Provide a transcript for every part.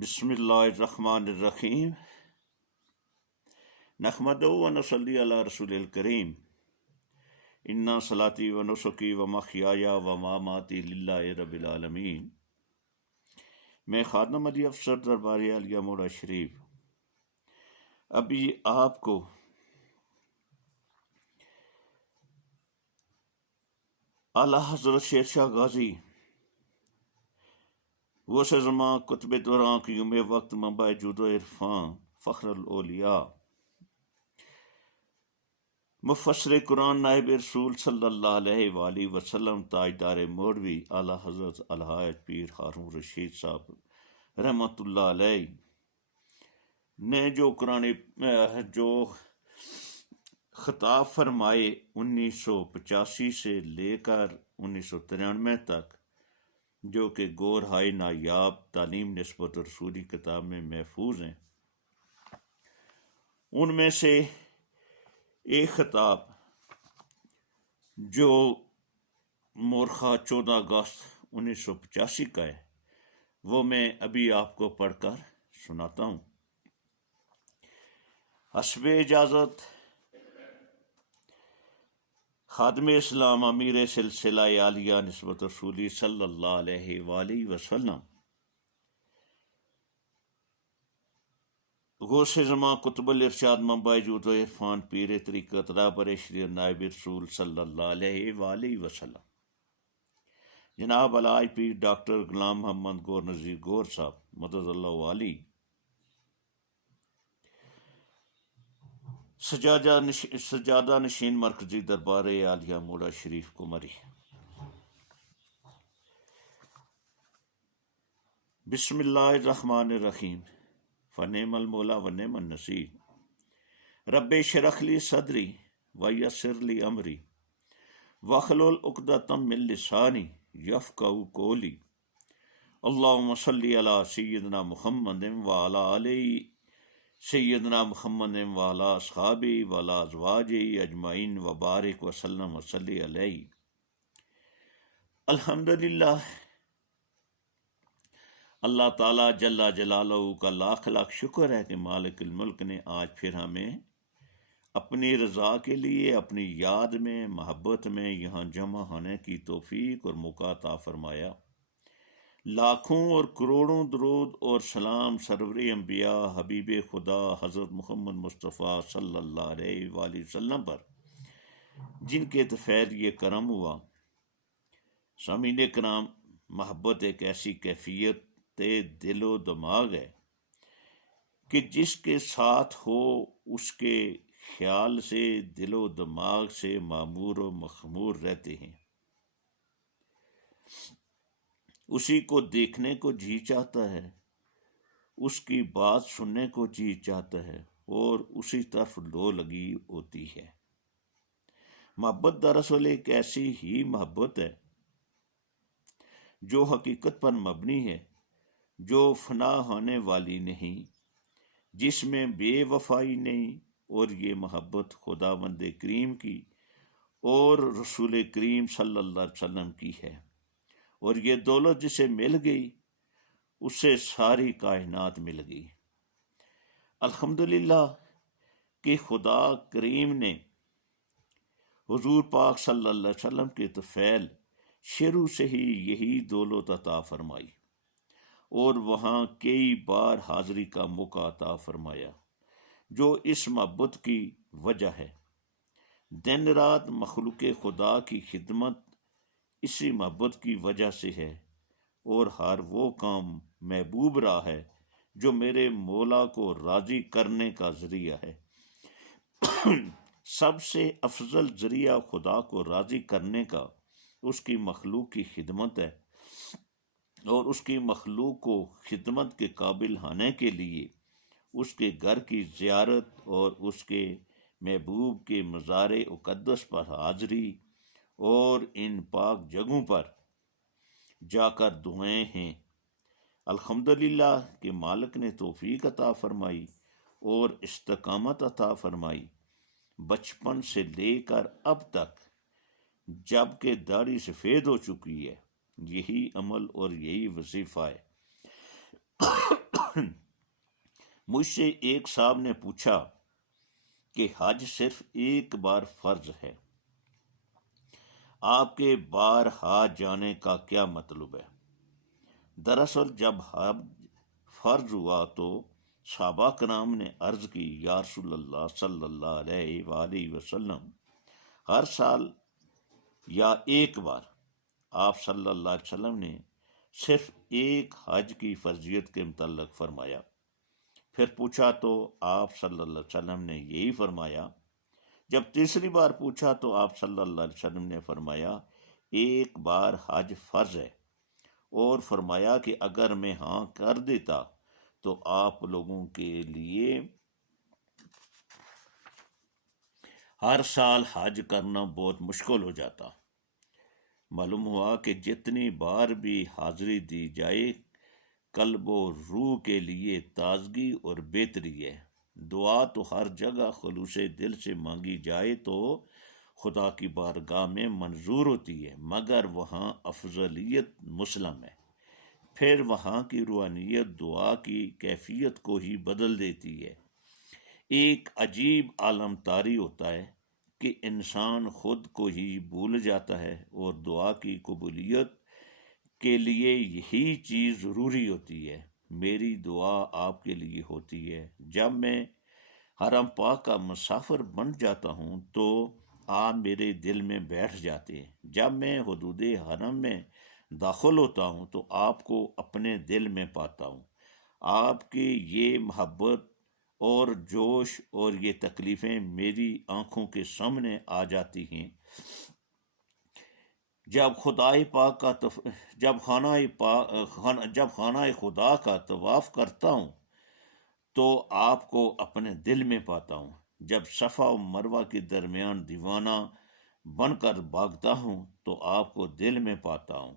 بسم اللہ الرحمن الرحیم نحمدہ و نصلی علی رسول الکریم انا صلاتی و نسکی و محیای و مماتی للہ رب العالمین۔ میں خادم علی افسر درباری عالیہ موڑا شریف ابھی آپ کو اعلیٰ حضرت شیر شاہ غازی غوث زماں قطب دوران قیوم وقت منبع جود و عرفان فخر الاولیاء مفسر قرآن نائب رسول صلی اللہ علیہ وآلہ وسلم تاجدار مولوی اعلیٰ حضرت الحاج پیر ہارون رشید صاحب رحمۃ اللہ علیہ نے جو خطاب فرمائے 1985 سے لے کر 1993 تک، جو کہ گور ہائے نایاب تعلیم نسبت رسولی کتاب میں محفوظ ہیں، ان میں سے ایک خطاب جو مورخہ 14 اگست 1985 کا ہے، وہ میں ابھی آپ کو پڑھ کر سناتا ہوں۔ حسب اجازت خادم اسلام امیر سلسلہ عالیہ نسبت رسولی صلی اللہ علیہ وآلہ وسلم غوث زماں قطب الارشاد منبع جود و عرفان پیر طریقت رہبر شریعت نائب رسول صلی اللہ علیہ وآلہ وسلم جناب الحاج پیر ڈاکٹر غلام محمد گور نذیر گور صاحب مدد اللہ علی سجادہ نشین مرکزی دربار عالیہ موڑا شریف کمری۔ بسم اللہ الرحمن الرحیم فنعم المولا ونعم النصیر رب اشرح لی صدری ویسر لی امری واحلل عقدۃ من لسانی یفقہوا قولی اللہم صلی علی سیدنا محمد وعلی آلہ سیدنا محمد وعلی اصحابہ وعلی ازواجہ اجمعین وبارک وسلم وصلی علیہ۔ الحمدللہ، اللہ تعالیٰ جل جلالہ کا لاکھ لاکھ شکر ہے کہ مالک الملک نے آج پھر ہمیں اپنی رضا کے لیے اپنی یاد میں محبت میں یہاں جمع ہونے کی توفیق اور موقع عطا فرمایا۔ لاکھوں اور کروڑوں درود اور سلام سرور انبیاء حبیب خدا حضرت محمد مصطفیٰ صلی اللہ علیہ وآلہ وسلم پر، جن کے طفیل یہ کرم ہوا۔ سامعین کرام، محبت ایک ایسی کیفیت دل و دماغ ہے کہ جس کے ساتھ ہو اس کے خیال سے دل و دماغ سے معمور و مخمور رہتے ہیں، اسی کو دیکھنے کو جی چاہتا ہے، اس کی بات سننے کو جی چاہتا ہے اور اسی طرف لو لگی ہوتی ہے۔ محبت دراصل ایک ایسی ہی محبت ہے جو حقیقت پر مبنی ہے، جو فنا ہونے والی نہیں، جس میں بے وفائی نہیں، اور یہ محبت خداوند کریم کی اور رسول کریم صلی اللہ علیہ وسلم کی ہے، اور یہ دولت جسے مل گئی اسے ساری کائنات مل گئی۔ الحمدللہ کہ خدا کریم نے حضور پاک صلی اللہ علیہ وسلم کے طفیل شروع سے ہی یہی دولت عطا فرمائی اور وہاں کئی بار حاضری کا موقع عطا فرمایا، جو اس محبت کی وجہ ہے۔ دن رات مخلوق خدا کی خدمت اسی محبت کی وجہ سے ہے، اور ہر وہ کام محبوب رہا ہے جو میرے مولا کو راضی کرنے کا ذریعہ ہے۔ سب سے افضل ذریعہ خدا کو راضی کرنے کا اس کی مخلوق کی خدمت ہے، اور اس کی مخلوق کو خدمت کے قابل ہونے کے لیے اس کے گھر کی زیارت اور اس کے محبوب کے مزار مقدس پر حاضری اور ان پاک جگہوں پر جا کر دعائیں ہیں۔ الحمدللہ کہ مالک نے توفیق عطا فرمائی اور استقامت عطا فرمائی، بچپن سے لے کر اب تک، جب کہ داڑھی سفید ہو چکی ہے۔ یہی عمل اور یہی وظیفہ ہے۔ مجھ سے ایک صاحب نے پوچھا کہ حج صرف ایک بار فرض ہے، آپ کے بار حج جانے کا کیا مطلب ہے؟ دراصل جب حج فرض ہوا تو صحابہ کرام نے عرض کی، یا رسول اللہ صلی اللہ علیہ وآلہ وسلم، ہر سال یا ایک بار؟ آپ صلی اللہ علیہ وسلم نے صرف ایک حج کی فرضیت کے متعلق فرمایا۔ پھر پوچھا تو آپ صلی اللہ علیہ وسلم نے یہی فرمایا۔ جب تیسری بار پوچھا تو آپ صلی اللہ علیہ وسلم نے فرمایا ایک بار حج فرض ہے، اور فرمایا کہ اگر میں ہاں کر دیتا تو آپ لوگوں کے لیے ہر سال حج کرنا بہت مشکل ہو جاتا۔ معلوم ہوا کہ جتنی بار بھی حاضری دی جائے قلب و روح کے لیے تازگی اور بہتری ہے۔ دعا تو ہر جگہ خلوص دل سے مانگی جائے تو خدا کی بارگاہ میں منظور ہوتی ہے، مگر وہاں افضلیت مسلم ہے۔ پھر وہاں کی روحانیت دعا کی کیفیت کو ہی بدل دیتی ہے۔ ایک عجیب عالم طاری ہوتا ہے کہ انسان خود کو ہی بھول جاتا ہے، اور دعا کی قبولیت کے لیے یہی چیز ضروری ہوتی ہے۔ میری دعا آپ کے لیے ہوتی ہے، جب میں حرم پاک کا مسافر بن جاتا ہوں تو آپ میرے دل میں بیٹھ جاتے ہیں، جب میں حدود حرم میں داخل ہوتا ہوں تو آپ کو اپنے دل میں پاتا ہوں۔ آپ کی یہ محبت اور جوش اور یہ تکلیفیں میری آنکھوں کے سامنے آ جاتی ہیں۔ جب خانہ خدا کا طواف کرتا ہوں تو آپ کو اپنے دل میں پاتا ہوں، جب صفا و مروہ کے درمیان دیوانہ بن کر بھاگتا ہوں تو آپ کو دل میں پاتا ہوں،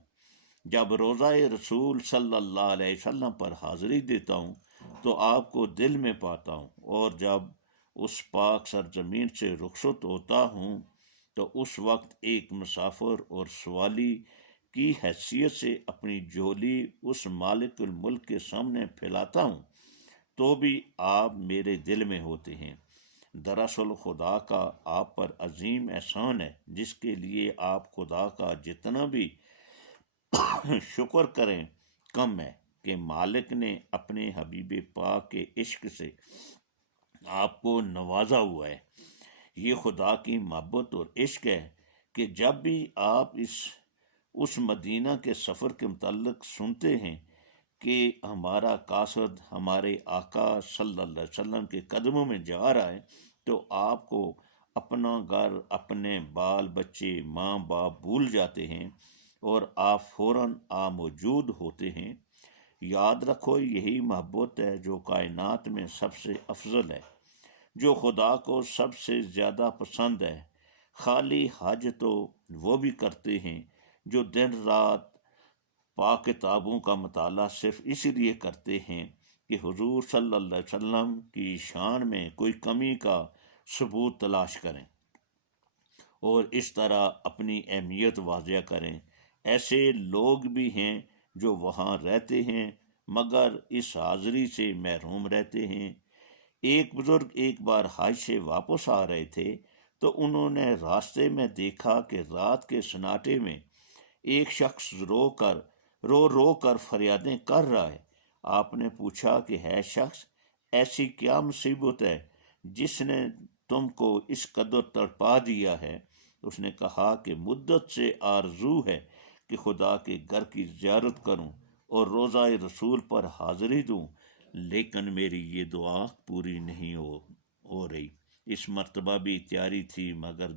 جب روضہ رسول صلی اللہ علیہ وسلم پر حاضری دیتا ہوں تو آپ کو دل میں پاتا ہوں، اور جب اس پاک سرزمین سے رخصت ہوتا ہوں تو اس وقت ایک مسافر اور سوالی کی حیثیت سے اپنی جھولی اس مالک الملک کے سامنے پھیلاتا ہوں تو بھی آپ میرے دل میں ہوتے ہیں۔ دراصل خدا کا آپ پر عظیم احسان ہے، جس کے لیے آپ خدا کا جتنا بھی شکر کریں کم ہے، کہ مالک نے اپنے حبیب پاک کے عشق سے آپ کو نوازا ہوا ہے۔ یہ خدا کی محبت اور عشق ہے کہ جب بھی آپ اس مدینہ کے سفر کے متعلق سنتے ہیں کہ ہمارا قاصد ہمارے آقا صلی اللہ علیہ وسلم کے قدموں میں جا رہا ہے تو آپ کو اپنا گھر، اپنے بال بچے، ماں باپ بھول جاتے ہیں اور آپ فوراً موجود ہوتے ہیں۔ یاد رکھو یہی محبت ہے جو کائنات میں سب سے افضل ہے، جو خدا کو سب سے زیادہ پسند ہے۔ خالی حج تو وہ بھی کرتے ہیں جو دن رات پاک کتابوں کا مطالعہ صرف اس لیے کرتے ہیں کہ حضور صلی اللہ علیہ وسلم کی شان میں کوئی کمی کا ثبوت تلاش کریں اور اس طرح اپنی اہمیت واضح کریں۔ ایسے لوگ بھی ہیں جو وہاں رہتے ہیں مگر اس حاضری سے محروم رہتے ہیں۔ ایک بزرگ ایک بار حج سے واپس آ رہے تھے تو انہوں نے راستے میں دیکھا کہ رات کے سناٹے میں ایک شخص رو رو کر فریادیں کر رہا ہے۔ آپ نے پوچھا کہ ہے شخص، ایسی کیا مصیبت ہے جس نے تم کو اس قدر تڑپا دیا ہے؟ اس نے کہا کہ مدت سے آرزو ہے کہ خدا کے گھر کی زیارت کروں اور روضہ رسول پر حاضری دوں، لیکن میری یہ دعا پوری نہیں ہو رہی۔ اس مرتبہ بھی تیاری تھی مگر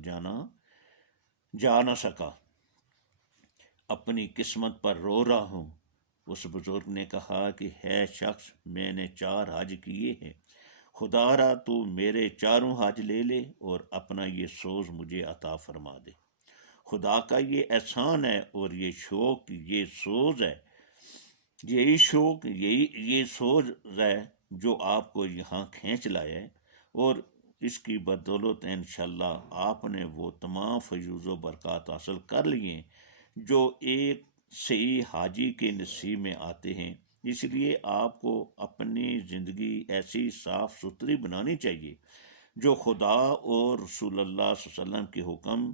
جا نہ سکا، اپنی قسمت پر رو رہا ہوں۔ اس بزرگ نے کہا کہ ہے شخص، میں نے 4 حج کیے ہیں، خدا را تو میرے 4 حج لے لے اور اپنا یہ سوز مجھے عطا فرما دے۔ خدا کا یہ احسان ہے اور یہ شوق، یہ سوز ہے، یہی شوق، یہ سوز ہے جو آپ کو یہاں کھینچ لائے، اور اس کی بدولت انشاءاللہ آپ نے وہ تمام فیوز و برکات حاصل کر لیے جو ایک صحیح حاجی کے نصیب میں آتے ہیں۔ اس لیے آپ کو اپنی زندگی ایسی صاف ستھری بنانی چاہیے جو خدا اور رسول اللہ صلی اللہ علیہ وسلم کے حکم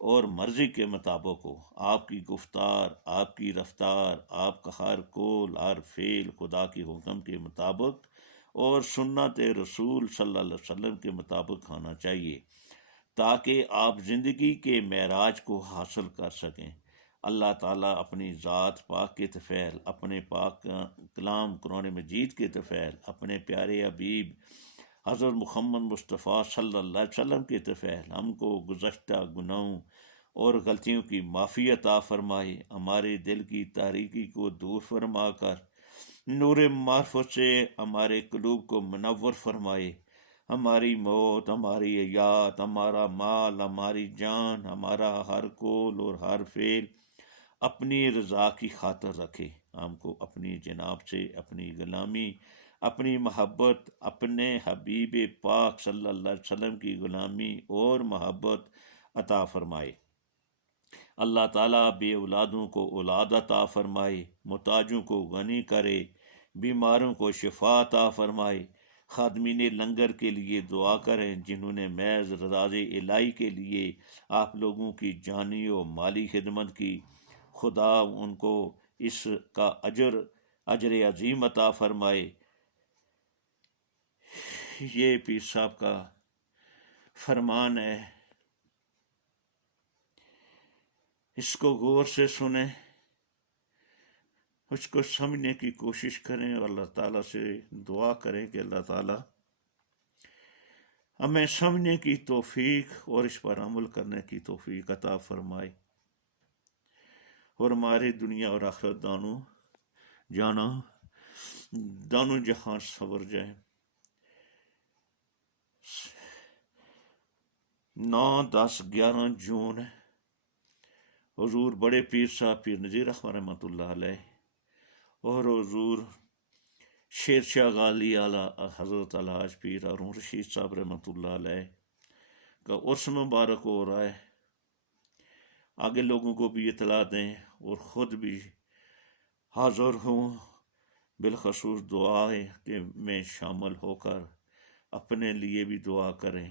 اور مرضی کے مطابق ہو۔ آپ کی گفتار، آپ کی رفتار، آپ کا ہر قول، ہر فعل خدا کے حکم کے مطابق اور سنت رسول صلی اللہ علیہ وسلم کے مطابق ہونا چاہیے، تاکہ آپ زندگی کے معراج کو حاصل کر سکیں۔ اللہ تعالیٰ اپنی ذات پاک کے طفیل، اپنے پاک کلام قرآن مجید کے طفیل، اپنے پیارے حبیب حضرت محمد مصطفیٰ صلی اللہ علیہ وسلم کے طفیل ہم کو گزشتہ گناہوں اور غلطیوں کی معافی عطا فرمائے، ہمارے دل کی تاریکی کو دور فرما کر نور معرفت سے ہمارے قلوب کو منور فرمائے، ہماری موت، ہماری حیات، ہمارا مال، ہماری جان، ہمارا ہر قول اور ہر فعل اپنی رضا کی خاطر رکھے، ہم کو اپنی جناب سے اپنی غلامی، اپنی محبت، اپنے حبیب پاک صلی اللہ علیہ وسلم کی غلامی اور محبت عطا فرمائے۔ اللہ تعالیٰ بے اولادوں کو اولاد عطا فرمائے، محتاجوں کو غنی کرے، بیماروں کو شفا عطا فرمائے۔ خادمین لنگر کے لیے دعا کریں جنہوں نے محض رضاء الہی کے لیے آپ لوگوں کی جانی و مالی خدمت کی، خدا ان کو اس کا اجر عظیم عطا فرمائے۔ یہ پیر صاحب کا فرمان ہے، اس کو غور سے سنیں، اس کو سمجھنے کی کوشش کریں اور اللہ تعالیٰ سے دعا کریں کہ اللہ تعالیٰ ہمیں سمجھنے کی توفیق اور اس پر عمل کرنے کی توفیق عطا فرمائے، اور ہماری دنیا اور آخرت دونوں جہاں سنور جائیں۔ 9، 10، 11 جون حضور بڑے پیر صاحب پیر نذیر احمد رحمۃ اللہ علیہ اور حضور شیر شاہ غالی اعلیٰ حضرت الحاج پیر ہارون رشید صاحب رحمۃ اللہ علیہ کا عرس مبارک ہو رہا ہے، آگے لوگوں کو بھی اطلاع دیں اور خود بھی حاضر ہوں، بالخصوص دعائیں کہ میں شامل ہو کر اپنے لیے بھی دعا کریں،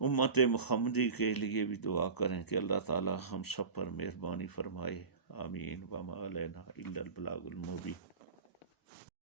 امت محمدی کے لیے بھی دعا کریں کہ اللہ تعالی ہم سب پر مہربانی فرمائے، آمین۔ وما علینا الا البلاغ المبین۔